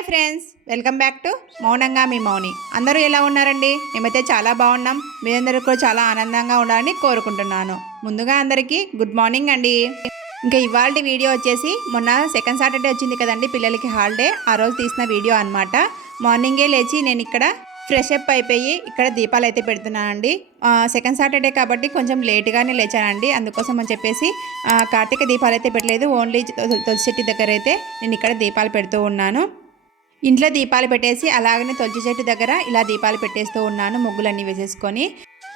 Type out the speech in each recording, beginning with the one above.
Hi friends welcome back to మౌనంగా మీ మౌని. అందరూ ఎలా ఉన్నారండి? మేమైతే చాలా బాగున్నాం. మీరందరూ కూడా చాలా ఆనందంగా ఉండాలని కోరుకుంటున్నాను. ముందుగా అందరికీ గుడ్ మార్నింగ్ అండి. ఇంకా ఇవాళ వీడియో వచ్చేసి మొన్న సెకండ్ సాటర్డే వచ్చింది కదండి పిల్లలకి హాలిడే. ఆ రోజు తీసిన వీడియో అనమాట మార్నింగే లేచి నేను ఇక్కడ ఫ్రెష్ అప్ అయిపోయి ఇక్కడ దీపాలు అయితే పెడుతున్నానండి. సెకండ్ సాటర్డే కాబట్టి కొంచెం లేట్గానే లేచానండి. అందుకోసం అని చెప్పేసి కార్తీక దీపాలు అయితే పెట్టలేదు. ఓన్లీ తులసి తులసి చెట్టు దగ్గర అయితే నేను ఇక్కడ దీపాలు పెడుతూ ఉన్నాను. ఇంట్లో దీపాలు పెట్టేసి అలాగనే తులసి చెట్టు దగ్గర ఇలా దీపాలు పెట్టేస్తూ ఉన్నాను ముగ్గులన్నీ వేసేసుకొని.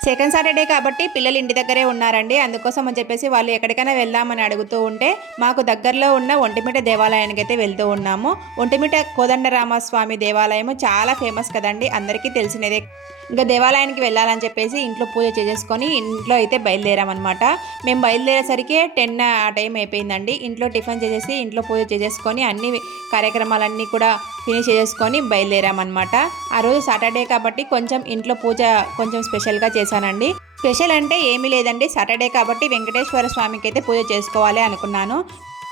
సెకండ్ సాటర్డే కాబట్టి పిల్లలు ఇంటి దగ్గరే ఉన్నారండి. అందుకోసం అని చెప్పేసి వాళ్ళు ఎక్కడికైనా వెళ్దామని అడుగుతూ ఉంటే మాకు దగ్గరలో ఉన్న ఒంటిమిట దేవాలయానికి అయితే వెళ్తూ ఉన్నాము. ఒంటిమిట కోదండరామస్వామి దేవాలయము చాలా ఫేమస్ కదండి. అందరికీ తెలిసినదే. ఇంకా దేవాలయానికి వెళ్ళాలని చెప్పేసి ఇంట్లో పూజ చేసేసుకొని ఇంట్లో అయితే బయలుదేరామన్నమాట. మేము బయలుదేరేసరికి టెన్ ఆ టైం అయిపోయిందండి. ఇంట్లో టిఫిన్ చేసేసి ఇంట్లో పూజ చేసేసుకొని అన్ని కార్యక్రమాలన్నీ కూడా ఫినిష్ చేసేసుకొని బయలుదేరామన్నమాట. ఆ రోజు సాటర్డే కాబట్టి కొంచెం ఇంట్లో పూజ కొంచెం స్పెషల్గా చేశానండి. స్పెషల్ అంటే ఏమీ లేదండి. సాటర్డే కాబట్టి వెంకటేశ్వర స్వామికి అయితే పూజ చేసుకోవాలి అనుకున్నాను.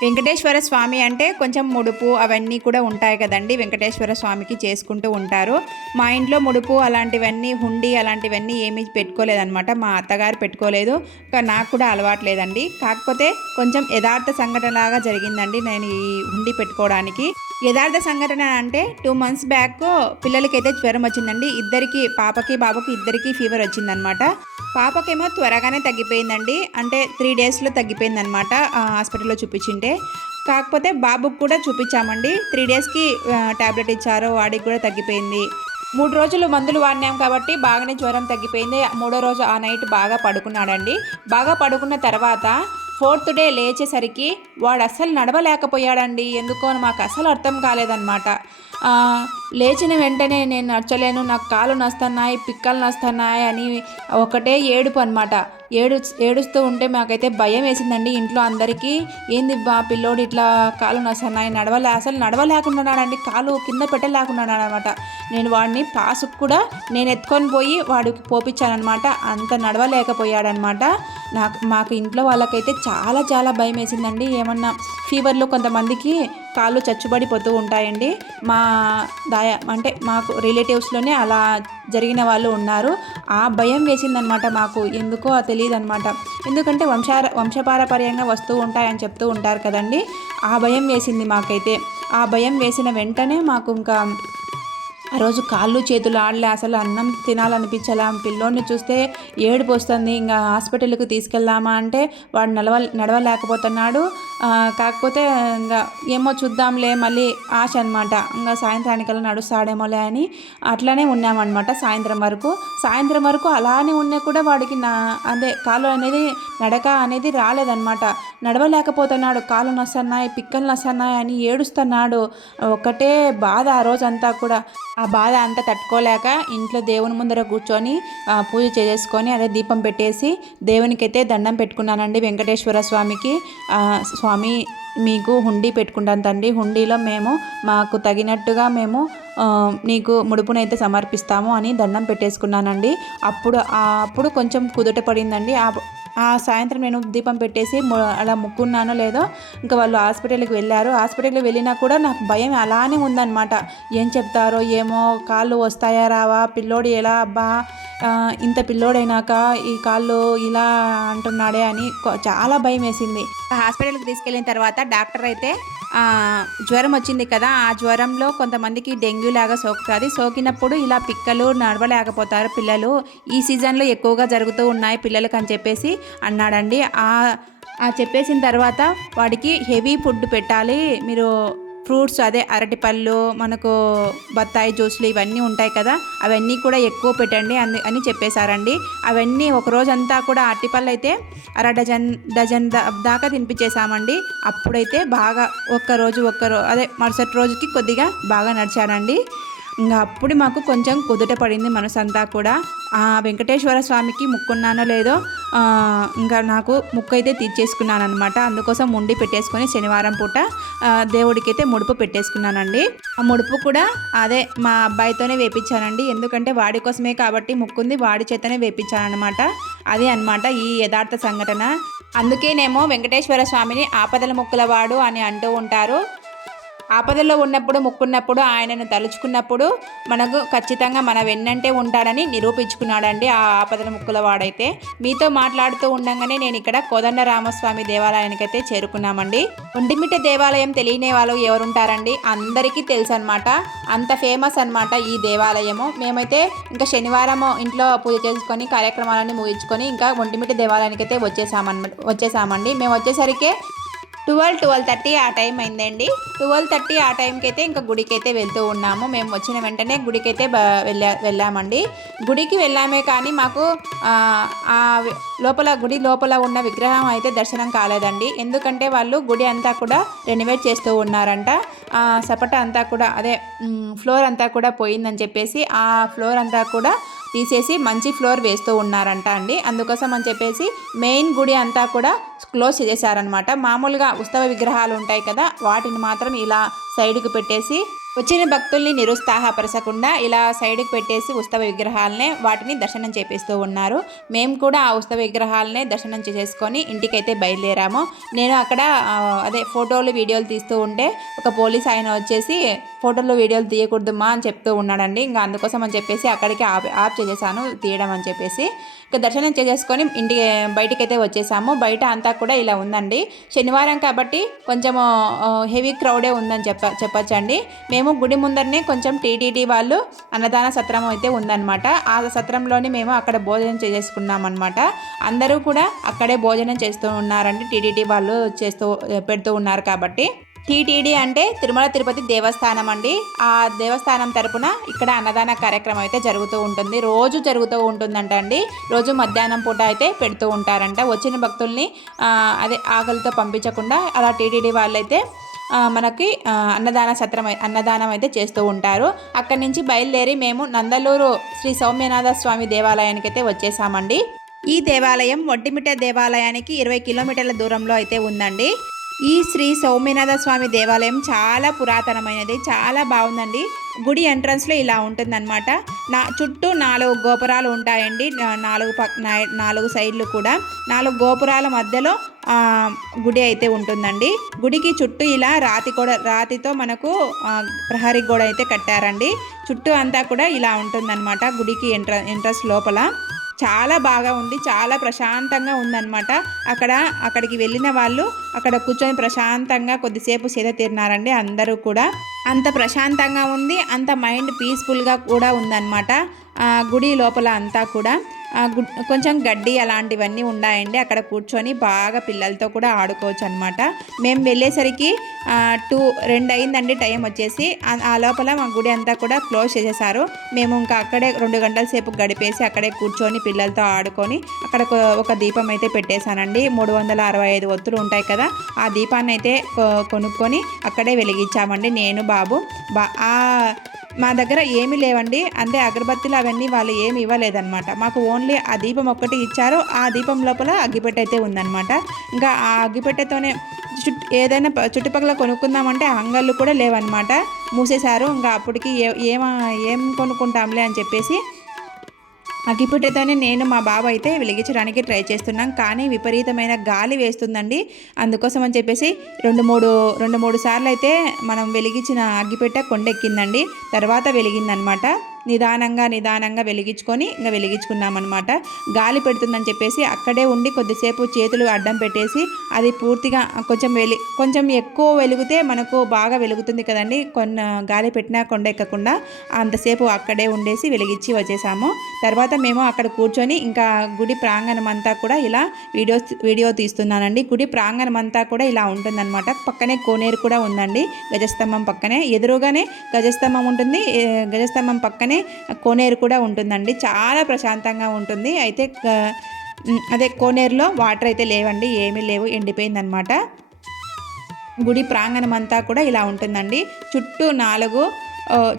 వెంకటేశ్వర స్వామి అంటే కొంచెం ముడుపు అవన్నీ కూడా ఉంటాయి కదండి. వెంకటేశ్వర స్వామికి చేసుకుంటూ ఉంటారు. మా ఇంట్లో ముడుపు అలాంటివన్నీ హుండి అలాంటివన్నీ ఏమీ పెట్టుకోలేదన్నమాట. మా అత్తగారు పెట్టుకోలేదు. నాకు కూడా అలవాటు లేదండి. కాకపోతే కొంచెం యథార్థ సంఘటనలాగా జరిగిందండి. నేను ఈ హుండి పెట్టుకోవడానికి. యథార్థ సంఘటన అంటే టూ మంత్స్ బ్యాక్ పిల్లలకైతే జ్వరం వచ్చిందండి. ఇద్దరికి పాపకి బాబుకి ఇద్దరికి ఫీవర్ వచ్చిందనమాట పాపకేమో త్వరగానే తగ్గిపోయిందండి. అంటే త్రీ డేస్లో తగ్గిపోయిందనమాట హాస్పిటల్లో చూపించింటే. కాకపోతే బాబుకి కూడా చూపించామండి. త్రీ డేస్కి ట్యాబ్లెట్ ఇచ్చారు వాడికి కూడా తగ్గిపోయింది. మూడు రోజులు మందులు వాడినాం కాబట్టి బాగానే జ్వరం తగ్గిపోయింది. మూడో రోజు ఆ నైట్ బాగా పడుకున్నాడండి. బాగా పడుకున్న తర్వాత ఫోర్త్ డే లేచేసరికి వాడు అస్సలు నడవలేకపోయాడండి. ఎందుకో అని మాకు అసలు అర్థం కాలేదన్నమాట. లేచిన వెంటనే నేను నడచలేను నాకు కాళ్ళు నస్తున్నాయి పిక్కలు నస్తున్నాయి అని ఒకటే ఏడుపు అనమాట ఏడు ఏడుస్తూ ఉంటే మాకైతే భయం వేసిందండి ఇంట్లో అందరికీ. ఏంది బా పిల్లోడు ఇట్లా కాళ్ళు నస్తున్నాయి నడవలే అసలు నడవలేకున్నాడండి కాలు కింద పెట్టలేకున్నాడనమాట నేను వాడిని పాసుకు కూడా నేను ఎత్తుకొని పోయి వాడికి పోపించానమాట అంత నడవలేకపోయాడనమాట నాకు మాకు ఇంట్లో వాళ్ళకైతే చాలా చాలా భయం వేసిందండి. ఏమన్నా ఫీవర్లో కొంతమందికి కాళ్ళు చచ్చుబడిపోతూ ఉంటాయండి. మా దాయ అంటే మాకు రిలేటివ్స్లోనే అలా జరిగిన వాళ్ళు ఉన్నారు. ఆ భయం వేసిందనమాట మాకు. ఎందుకో తెలియదు అనమాట ఎందుకంటే వంశార వంశపారపర్యంగా వస్తూ ఉంటాయని చెప్తూ ఉంటారు కదండి. ఆ భయం వేసింది మాకైతే. ఆ భయం వేసిన వెంటనే మాకు ఇంకా ఆ రోజు కాళ్ళు చేతులు ఆడలే. అసలు అన్నం తినాలనిపించలే. పిల్లోడిని చూస్తే ఏడుపు వస్తుంది. ఇంకా హాస్పిటల్కి తీసుకెళ్దామా అంటే వాడు నడవ నడవలేకపోతున్నాడు. కాకపోతే ఇంకా ఏమో చూద్దాంలే మళ్ళీ ఆశ అనమాట ఇంకా సాయంత్రానికల్లా నడుస్తాడేమోలే అని అట్లానే ఉన్నామన్నమాట సాయంత్రం వరకు. సాయంత్రం వరకు అలానే ఉన్నా కూడా వాడికి నా అదే కాలు అనేది నడక అనేది రాలేదన్నమాట. నడవలేకపోతున్నాడు. కాళ్ళు నస్తున్నాయి పిక్కలు నస్తున్నాయి అని ఏడుస్తున్నాడు. ఒకటే బాధ ఆ రోజంతా కూడా. ఆ బాధ అంతా తట్టుకోలేక ఇంట్లో దేవుని ముందర కూర్చొని పూజ చేసుకొని అదే దీపం పెట్టేసి దేవునికైతే దండం పెట్టుకున్నానండి వెంకటేశ్వర స్వామికి. స్వామి స్వామి మీకు హుండీ పెట్టుకుంటాను తండ్రి. హుండీలో మేము మాకు తగినట్టుగా మేము నీకు ముడుపునైతే సమర్పిస్తాము అని దండం పెట్టేసుకున్నానండి. అప్పుడు అప్పుడు కొంచెం కుదుట పడిందండి. ఆ సాయంత్రం నేను దీపం పెట్టేసి అలా ముక్కున్నానో లేదో ఇంకా వాళ్ళు హాస్పిటల్కి వెళ్ళారు. హాస్పిటల్కి వెళ్ళినా కూడా నాకు భయం అలానే ఉందన్నమాట. ఏం చెప్తారో ఏమో కాళ్ళు వస్తాయా రావా పిల్లోడు ఎలా అబ్బా ఇంత పిల్లోడైనాక ఈ కాళ్ళు ఇలా అంటున్నాడే అని చాలా భయం వేసింది హాస్పిటల్కి తీసుకెళ్ళిన తర్వాత డాక్టర్ అయితే జ్వరం వచ్చింది కదా ఆ జ్వరంలో కొంతమందికి డెంగ్యూ లాగా సోకుతుంది. సోకినప్పుడు ఇలా పిక్కలు నడవలేకపోతారు పిల్లలు. ఈ సీజన్లో ఎక్కువగా జరుగుతూ ఉన్నాయి పిల్లలకి అని చెప్పేసి అన్నాడండి. ఆ చెప్పేసిన తర్వాత వాడికి హెవీ ఫుడ్ పెట్టాలి. మీరు ఫ్రూట్స్ అదే అరటిపళ్ళు మనకు బత్తాయి జ్యూస్లు ఇవన్నీ ఉంటాయి కదా అవన్నీ కూడా ఎక్కువ పెట్టండి అని అని చెప్పేశారండి. అవన్నీ ఒక రోజంతా కూడా అరటిపళ్ళు అయితే అర డజన్ డజన్ దాకా తినిపించేశామండి. అప్పుడైతే బాగా ఒక్క రోజు ఒక్క అదే మరుసటి రోజుకి కొద్దిగా బాగా నడిచానండి ఇంకా అప్పుడు మాకు కొంచెం కుదుట పడింది మనసంతా కూడా. ఆ వెంకటేశ్వర స్వామికి ముక్కున్నానో లేదో ఇంకా నాకు ముక్కు అయితే తీర్చేసుకున్నాను అనమాట అందుకోసం ఉండి పెట్టేసుకొని శనివారం పూట దేవుడికైతే ముడుపు పెట్టేసుకున్నానండి. ఆ ముడుపు కూడా అదే మా అబ్బాయితోనే వేపించానండి. ఎందుకంటే వాడి కోసమే కాబట్టి ముక్కుంది వాడి చేతనే వేపించానమాట అదే అన్నమాట ఈ యథార్థ సంఘటన. అందుకేనేమో వెంకటేశ్వర స్వామిని ఆపదల ముక్కులవాడు అని అంటూ ఉంటారు. ఆపదలో ఉన్నప్పుడు ముక్కున్నప్పుడు ఆయనను తలుచుకున్నప్పుడు మనకు ఖచ్చితంగా మన వెన్నంటే ఉంటాడని నిరూపించుకున్నాడండి ఆ ఆపదల ముక్కుల వాడైతే. మీతో మాట్లాడుతూ ఉండగానే నేను ఇక్కడ కోదండ రామస్వామి దేవాలయానికి అయితే చేరుకున్నామండి. ఒంటిమిట్ట దేవాలయం తెలియని వాళ్ళు ఎవరుంటారండి? అందరికీ తెలుసు అనమాట అంత ఫేమస్ అన్నమాట ఈ దేవాలయము. మేమైతే ఇంకా శనివారం ఇంట్లో పూజ చేసుకొని కార్యక్రమాలన్నీ ముగించుకొని ఇంకా ఒంటిమిట దేవాలయానికి అయితే వచ్చేసామన్నమాట వచ్చేసామండి. మేము వచ్చేసరికి ట్వెల్వ్ ట్వెల్వ్ థర్టీ ఆ టైం అయిందండి. ట్వెల్వ్ థర్టీ ఆ టైంకి అయితే ఇంకా గుడికి అయితే వెళ్తూ ఉన్నాము. మేము వచ్చిన వెంటనే గుడికి అయితే వెళ్ళా వెళ్ళామండి. గుడికి వెళ్ళామే కానీ మాకు ఆ, లోపల గుడి లోపల ఉన్న విగ్రహం అయితే దర్శనం కాలేదండి. ఎందుకంటే వాళ్ళు గుడి అంతా కూడా రెనోవేట్ చేస్తూ ఉన్నారంట. ఆ సపట అంతా కూడా అదే ఫ్లోర్ అంతా కూడా పోయిందని చెప్పేసి ఆ ఫ్లోర్ అంతా కూడా తీసేసి మంచి ఫ్లోర్ వేస్తూ ఉన్నారంట అండి. అందుకోసం అని చెప్పేసి మెయిన్ గుడి అంతా కూడా క్లోజ్ చేశారనమాట మామూలుగా ఉత్సవ విగ్రహాలు ఉంటాయి కదా వాటిని మాత్రం ఇలా సైడ్కి పెట్టేసి వచ్చిన భక్తుల్ని నిరుత్సాహపరచకుండా ఇలా సైడ్కి పెట్టేసి ఉత్సవ విగ్రహాలనే వాటిని దర్శనం చేపిస్తూ ఉన్నారు. మేము కూడా ఆ ఉత్సవ విగ్రహాలనే దర్శనం చేసేసుకొని ఇంటికైతే బయలుదేరాము. నేను అక్కడ అదే ఫోటోలు వీడియోలు తీస్తూ ఉంటే ఒక పోలీస్ ఆయన వచ్చేసి ఫోటోలు వీడియోలు తీయకూడదుమా అని చెప్తూ ఉన్నాడండి. ఇంకా అందుకోసం అని చెప్పేసి అక్కడికి ఆప్ ఆఫ్ చేసేసాను తీయడం అని చెప్పేసి. ఇక దర్శనం చేసేసుకొని ఇంటికి బయటికైతే వచ్చేసాము. బయట అంతా కూడా ఇలా ఉందండి. శనివారం కాబట్టి కొంచెం హెవీ క్రౌడే ఉందని చెప్ప చెప్పచ్చండి. మేము గుడి ముందరనే కొంచెం టీటీడీ వాళ్ళు అన్నదాన సత్రం అయితే ఉందన్నమాట. ఆ సత్రంలోనే మేము అక్కడ భోజనం చేసుకున్నాం అనమాట అందరూ కూడా అక్కడే భోజనం చేస్తూ ఉన్నారండి. టీటీడీ వాళ్ళు చేస్తూ పెడుతూ ఉన్నారు కాబట్టి. టీటీడీ అంటే తిరుమల తిరుపతి దేవస్థానం అండి. ఆ దేవస్థానం తరపున ఇక్కడ అన్నదాన కార్యక్రమం అయితే జరుగుతూ ఉంటుంది. రోజు జరుగుతూ ఉంటుందంట అండి. రోజు మధ్యాహ్నం పూట అయితే పెడుతూ ఉంటారంట. వచ్చిన భక్తుల్ని అదే ఆకలితో పంపించకుండా అలా టీటీడీ వాళ్ళైతే మనకి అన్నదాన సత్రం అన్నదానం అయితే చేస్తూ ఉంటారు. అక్కడి నుంచి బయలుదేరి మేము నందలూరు శ్రీ సౌమ్యనాథ స్వామి దేవాలయానికి అయితే వచ్చేసామండి. ఈ దేవాలయం ఒడ్డిమిట్ట దేవాలయానికి ఇరవై కిలోమీటర్ల దూరంలో అయితే ఉందండి. ఈ శ్రీ సౌమ్యనాథ స్వామి దేవాలయం చాలా పురాతనమైనది చాలా బాగుందండి. గుడి ఎంట్రన్స్లో ఇలా ఉంటుందన్నమాట. నా చుట్టూ నాలుగు గోపురాలు ఉంటాయండి. నాలుగు పక్ నాలుగు సైడ్లు కూడా. నాలుగు గోపురాల మధ్యలో ఆ, గుడి అయితే ఉంటుందండి. గుడికి చుట్టూ ఇలా రాతి కూడా రాతితో మనకు ప్రహరీ గోడ అయితే కట్టారండి. చుట్టూ అంతా కూడా ఇలా ఉంటుందన్నమాట గుడికి ఎంట్ర ఎంట్రన్స్ లోపల. చాలా బాగా ఉంది చాలా ప్రశాంతంగా ఉందన్నమాట. అక్కడ అక్కడికి వెళ్ళిన వాళ్ళు అక్కడ కూర్చొని ప్రశాంతంగా కొద్దిసేపు సేద తీరినారండి అందరూ కూడా. అంత ప్రశాంతంగా ఉంది అంత మైండ్ పీస్ఫుల్గా కూడా ఉందన్నమాట ఆ గుడి లోపల అంతా కూడా. కొంచెం గడ్డి అలాంటివన్నీ ఉన్నాయండి అక్కడ కూర్చొని బాగా పిల్లలతో కూడా ఆడుకోవచ్చు అనమాట మేము వెళ్ళేసరికి టూ రెండు అయిందండి టైం వచ్చేసి. ఆ- లోపల మా గుడి అంతా కూడా క్లోజ్ చేసేసారు. మేము ఇంకా అక్కడే రెండు గంటల సేపు గడిపేసి అక్కడే కూర్చొని పిల్లలతో ఆడుకొని అక్కడ ఒక- దీపం అయితే పెట్టేశానండి. మూడు వందల అరవై ఐదు ఒత్తులు ఉంటాయి కదా ఆ దీపాన్ని అయితే కొ- కొనుక్కొని అక్కడే వెలిగించామండి నేను బాబు. బా ఆ మా దగ్గర ఏమీ లేవండి. అంటే అగరబత్తులు అవన్నీ వాళ్ళు ఏమి ఇవ్వలేదన్నమాట. మాకు ఓన్లీ ఆ దీపం ఒక్కటి ఇచ్చారు. ఆ దీపం లోపల అగ్గిపెట్టె అయితే ఉందన్నమాట. ఇంకా ఆ అగ్గిపెట్టెతోనే చుట్ ఏదైనా చుట్టుపక్కల కొనుక్కుందామంటే అంగళ్ళు కూడా లేవన్నమాట. మూసేశారు. ఇంకా అప్పటికి ఏ ఏమ ఏం కొనుక్కుంటాంలే అని చెప్పేసి అగ్గిపెట్టెతోనే నేను మా బాబు అయితే వెలిగించడానికి ట్రై చేస్తున్నాం కానీ విపరీతమైన గాలి వేస్తుందండి. అందుకోసం అని చెప్పేసి రెండు మూడు రెండు మూడు సార్లు అయితే మనం వెలిగించిన అగ్గిపెట్టె కొండెక్కిందండి. తర్వాత వెలిగిందనమాట. నిదానంగా నిదానంగా వెలిగించుకొని ఇంకా వెలిగించుకున్నామన్నమాట. గాలి పెడుతుందని చెప్పేసి అక్కడే ఉండి కొద్దిసేపు చేతులు అడ్డం పెట్టేసి అది పూర్తిగా కొంచెం వెలి కొంచెం ఎక్కువ వెలిగితే మనకు బాగా వెలుగుతుంది కదండి. కొన్న గాలి పెట్టినా కొండ ఎక్కకుండా అంతసేపు అక్కడే ఉండేసి వెలిగించి వచ్చేసాము. తర్వాత మేము అక్కడ కూర్చొని ఇంకా గుడి ప్రాంగణం అంతా కూడా ఇలా వీడియో వీడియో తీస్తున్నానండి. గుడి ప్రాంగణం అంతా కూడా ఇలా ఉంటుందన్నమాట. పక్కనే కోనేరు కూడా ఉందండి. గజస్తంభం పక్కనే. ఎదురుగానే గజస్తంభం ఉంటుంది. గజస్తంభం పక్కనే కోనేరు కూడా ఉంటుందండి. చాలా ప్రశాంతంగా ఉంటుంది. అయితే అదే కోనేరులో వాటర్ అయితే లేవండి. ఏమీ లేవు. ఎండిపోయిందనమాట. గుడి ప్రాంగణం అంతా కూడా ఇలా ఉంటుందండి. చుట్టూ నాలుగు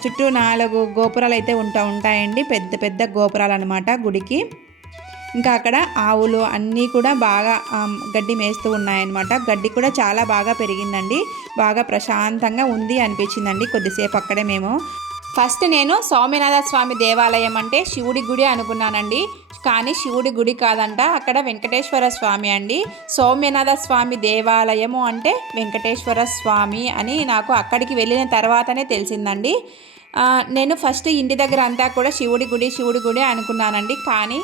చుట్టూ నాలుగు గోపురాలు అయితే ఉంటా ఉంటాయండి. పెద్ద పెద్ద గోపురాలు అనమాట గుడికి. ఇంకా అక్కడ ఆవులు అన్నీ కూడా బాగా గడ్డి మేస్తూ ఉన్నాయన్నమాట గడ్డి కూడా చాలా బాగా పెరిగిందండి. బాగా ప్రశాంతంగా ఉంది అనిపించిందండి కొద్దిసేపు అక్కడే మేము. ఫస్ట్ నేను సౌమ్యనాథ స్వామి దేవాలయం అంటే శివుడి గుడి అనుకున్నానండి. కానీ శివుడి గుడి కాదంట అక్కడ వెంకటేశ్వర స్వామి అండి. సౌమ్యనాథ స్వామి దేవాలయము అంటే వెంకటేశ్వర స్వామి అని నాకు అక్కడికి వెళ్ళిన తర్వాతనే తెలిసిందండి. నేను ఫస్ట్ ఇంటి దగ్గర అంతా కూడా శివుడి గుడి శివుడి గుడి అనుకున్నానండి. కానీ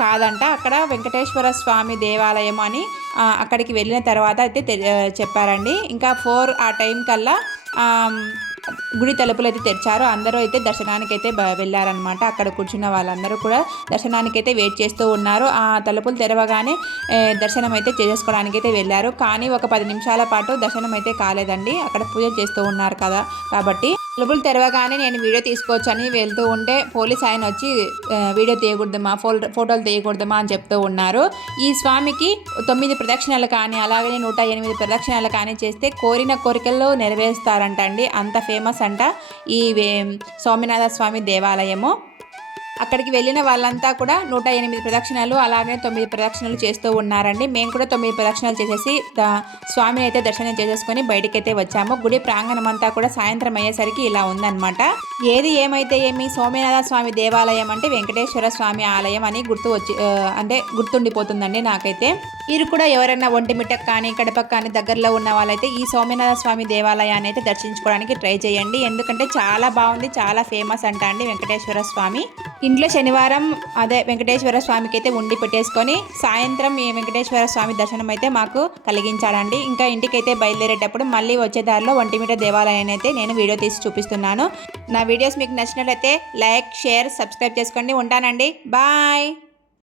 కాదంట అక్కడ వెంకటేశ్వర స్వామి దేవాలయం అని అక్కడికి వెళ్ళిన తర్వాత అయితే చెప్పారండి. ఇంకా ఫోర్ ఆ టైం కల్లా గుడి తలుపులు అయితే తెరిచారు. అందరూ అయితే దర్శనానికి అయితే వెళ్ళారనమాట అక్కడ కూర్చున్న వాళ్ళందరూ కూడా దర్శనానికి అయితే వెయిట్ చేస్తూ ఉన్నారు. ఆ తలుపులు తెరవగానే దర్శనం అయితే చేసేసుకోవడానికి అయితే వెళ్ళారు. కానీ ఒక పది నిమిషాల పాటు దర్శనం అయితే కాలేదండి. అక్కడ పూజ చేస్తూ ఉన్నారు కదా. కాబట్టి తలుపులు తెరవగానే నేను వీడియో తీసుకోవచ్చని వెళ్తూ ఉంటే పోలీస్ ఆయన వచ్చి వీడియో తీయకూడదమ్మా ఫోల్ ఫోటోలు తీయకూడదమ్మా అని చెప్తూ ఉన్నారు. ఈ స్వామికి తొమ్మిది ప్రదక్షిణలు కానీ అలాగనే నూట ఎనిమిది ప్రదక్షిణలు కానీ చేస్తే కోరిన కోరికలు నెరవేరుస్తారంట అండి అంత ఫేమస్ అంట ఈ స్వామినాథ స్వామి దేవాలయము. అక్కడికి వెళ్ళిన వాళ్ళంతా కూడా నూట ఎనిమిది ప్రదక్షిణలు అలాగే తొమ్మిది ప్రదక్షిణలు చేస్తూ ఉన్నారండి. మేము కూడా తొమ్మిది ప్రదక్షిణలు చేసేసి స్వామిని అయితే దర్శనం చేసేసుకొని బయటికి అయితే వచ్చాము. గుడి ప్రాంగణం అంతా కూడా సాయంత్రం అయ్యేసరికి ఇలా ఉందన్నమాట. ఏది ఏమైతే ఏమి సోమనాథ స్వామి దేవాలయం అంటే వెంకటేశ్వర స్వామి ఆలయం అని గుర్తు వచ్చి అంటే గుర్తుండిపోతుందండి నాకైతే. మీరు కూడా ఎవరైనా ఒంటిమిట్టకు కానీ కడపకు కానీ దగ్గరలో ఉన్న వాళ్ళైతే ఈ సోమనాథ స్వామి దేవాలయాన్ని అయితే దర్శించుకోవడానికి ట్రై చేయండి. ఎందుకంటే చాలా బాగుంది చాలా ఫేమస్ అంట అండి వెంకటేశ్వర స్వామి. ఇంట్లో శనివారం అదే వెంకటేశ్వర స్వామికి అయితే ఉండి పెట్టేసుకొని సాయంత్రం ఈ వెంకటేశ్వర స్వామి దర్శనం అయితే మాకు కలిగించాడండి ఇంకా ఇంటికైతే బయలుదేరేటప్పుడు మళ్ళీ వచ్చే దారిలో ఒంటిమిట దేవాలయాన్ని అయితే నేను వీడియో తీసి చూపిస్తున్నాను. నా వీడియోస్ మీకు నచ్చినట్లయితే లైక్ షేర్ సబ్స్క్రైబ్ చేసుకోండి. ఉంటానండి. బాయ్.